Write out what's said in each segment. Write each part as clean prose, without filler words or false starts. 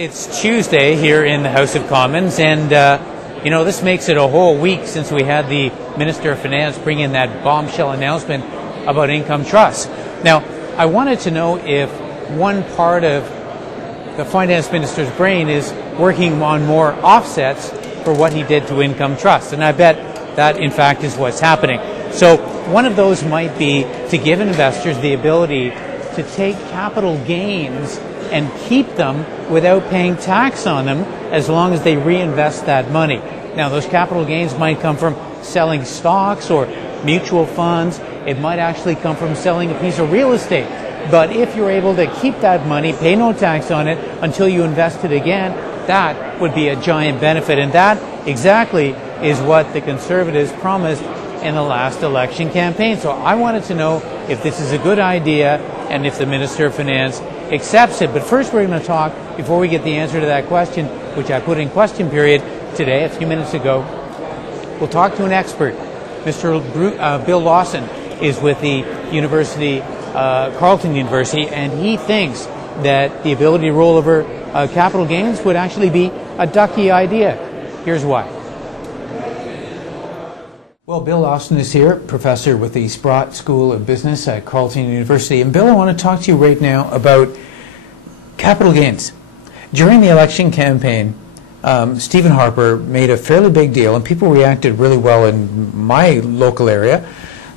it's Tuesday here in the House of Commons, and this makes it a whole week since we had the Minister of Finance bring in that bombshell announcement about income trusts. Now, I wanted to know if one part of the Finance Minister's brain is working on more offsets for what he did to income trusts, and I bet that, in fact, is what's happening. So one of those might be to give investors the ability to take capital gains and keep them without paying tax on them as long as they reinvest that money. Now, those capital gains might come from selling stocks or mutual funds. It might actually come from selling a piece of real estate. But if you're able to keep that money, pay no tax on it until you invest it again, that would be a giant benefit. And that exactly is what the Conservatives promised in the last election campaign. So I wanted to know if this is a good idea and if the Minister of Finance accepts it. But first we're going to talk, before we get the answer to that question, which I put in question period today, a few minutes ago, we'll talk to an expert. Mr. Bill Lawson is with the University, Carleton University, and he thinks that the ability to roll over capital gains would actually be a ducky idea. Here's why. Well, Bill Lawson is here, professor with the Sprott School of Business at Carleton University. And Bill, I want to talk to you right now about capital gains. During the election campaign, Stephen Harper made a fairly big deal, and people reacted really well in my local area,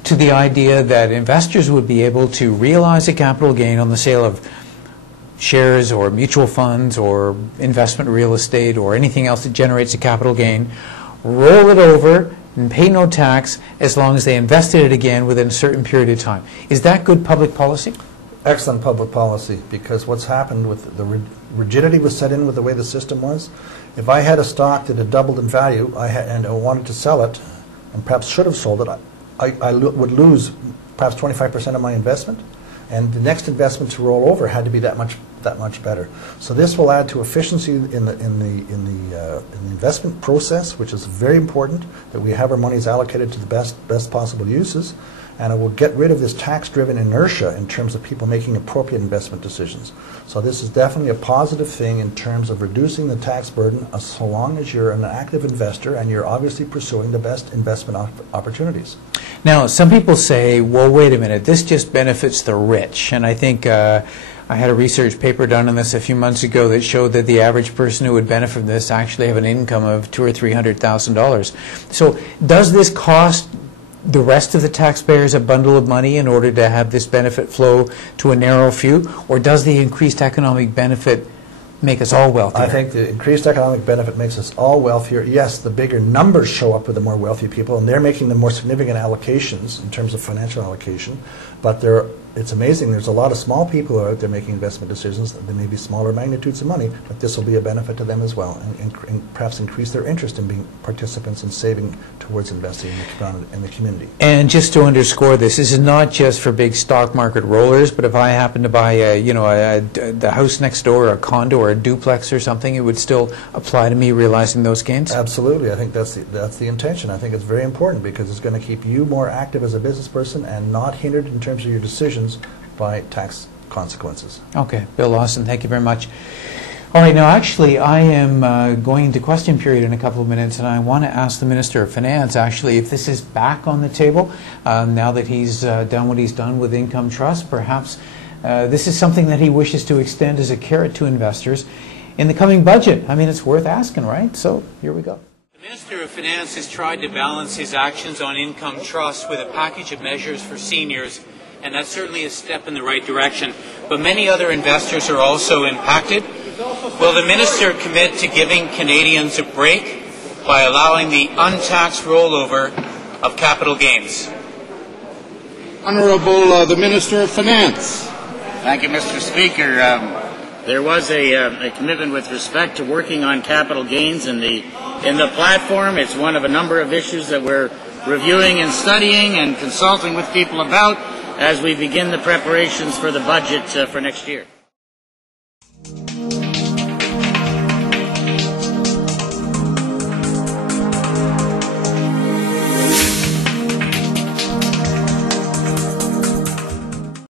to the idea that investors would be able to realize a capital gain on the sale of shares or mutual funds or investment real estate or anything else that generates a capital gain, roll it over and pay no tax as long as they invested it again within a certain period of time. Is that good public policy? Excellent public policy, because what's happened with the rigidity was set in with the way the system was. If I had a stock that had doubled in value and I wanted to sell it, and perhaps should have sold it, I would lose perhaps 25% of my investment, and the next investment to roll over had to be that much better. So this will add to efficiency in the investment process, which is very important, that we have our monies allocated to the best possible uses, and it will get rid of this tax-driven inertia in terms of people making appropriate investment decisions. So this is definitely a positive thing in terms of reducing the tax burden, so long as you're an active investor and you're obviously pursuing the best investment opportunities. Now, some people say, well, wait a minute, this just benefits the rich. And I think I had a research paper done on this a few months ago that showed that the average person who would benefit from this actually have an income of $200,000 or $300,000. So does this cost the rest of the taxpayers a bundle of money in order to have this benefit flow to a narrow few, or does the increased economic benefit make us all wealthier? I think the increased economic benefit makes us all wealthier. Yes, the bigger numbers show up with the more wealthy people, and they're making the more significant allocations in terms of financial allocation. But it's amazing. There's a lot of small people who are out there making investment decisions. They may be smaller magnitudes of money, but this will be a benefit to them as well, and perhaps increase their interest in being participants in saving towards investing in the community. And just to underscore this is not just for big stock market rollers, but if I happen to buy the house next door, or a condo, or a duplex or something, it would still apply to me realizing those gains? Absolutely. I think that's the intention. I think it's very important, because it's going to keep you more active as a business person and not hindered in terms of your decisions by tax consequences. Okay. Bill Lawson, thank you very much. All right, now actually I am going into question period in a couple of minutes, and I want to ask the Minister of Finance actually if this is back on the table now that he's done what he's done with income trust. Perhaps this is something that he wishes to extend as a carrot to investors in the coming budget. I mean, it's worth asking, right? So here we go. The Minister of Finance has tried to balance his actions on income trust with a package of measures for seniors, and that's certainly a step in the right direction. But many other investors are also impacted. Will the Minister commit to giving Canadians a break by allowing the untaxed rollover of capital gains? Honourable the Minister of Finance. Thank you, Mr. Speaker. There was a commitment with respect to working on capital gains in the platform. It's one of a number of issues that we're reviewing and studying and consulting with people about as we begin the preparations for the budget for next year.